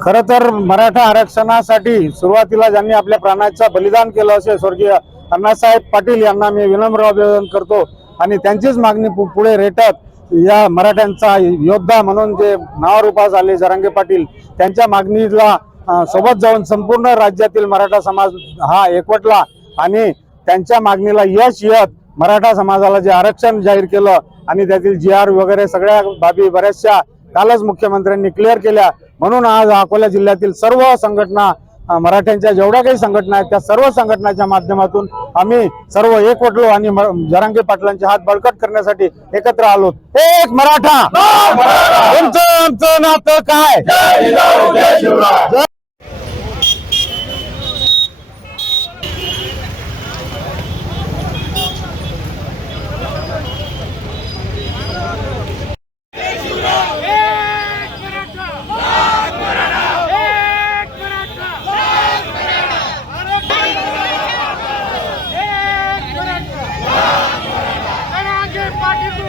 खरं तर मराठा आरक्षणासाठी सुरुवातीला ज्यांनी आपल्या प्राणाचा बलिदान केलं असे स्वर्गीय अण्णासाहेब पाटील यांना मी विनम्र अभिवादन करतो. आणि त्यांचीच मागणी पु- पुढे रेटत या मराठ्यांचा योद्धा म्हणून जे नावारूपास आले जरांगे पाटील त्यांच्या मागणीला सोबत जाऊन संपूर्ण राज्यातील मराठा समाज हा एकवटला आणि त्यांच्या मागणीला यश येत मराठा समाजाला जे आरक्षण जाहीर केलं आणि त्यातील जी आर वगैरे सगळ्या बाबी बऱ्याचशा कालच मुख्यमंत्र्यांनी क्लिअर केल्या. म्हणून आज अकोला जिल्ह्यातील सर्व संघटना मराठ्यांच्या जेवढ्या काही संघटना आहेत त्या सर्व संघटनाच्या माध्यमातून आम्ही सर्व एकवटलो आणि जरांगे पाटलांचे हात बळकट करण्यासाठी एकत्र आलो. एक मराठा! तुमचं आमचं नातं काय एक मराठा लाख मराठा एक मराठा लाख मराठा एक मराठा लाख मराठा जरांगे पाटील तुम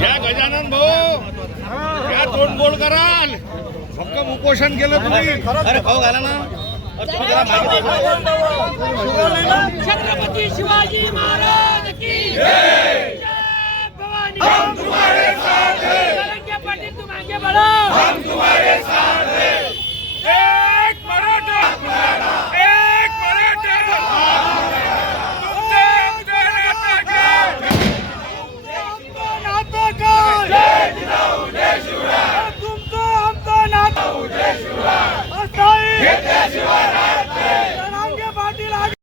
या गजानन भाऊ या तोंड बोल कराल. फक्त उपोषण केलं तुम्ही. अरे भाऊ घाला ना. छत्रपती शिवाजी महाराज की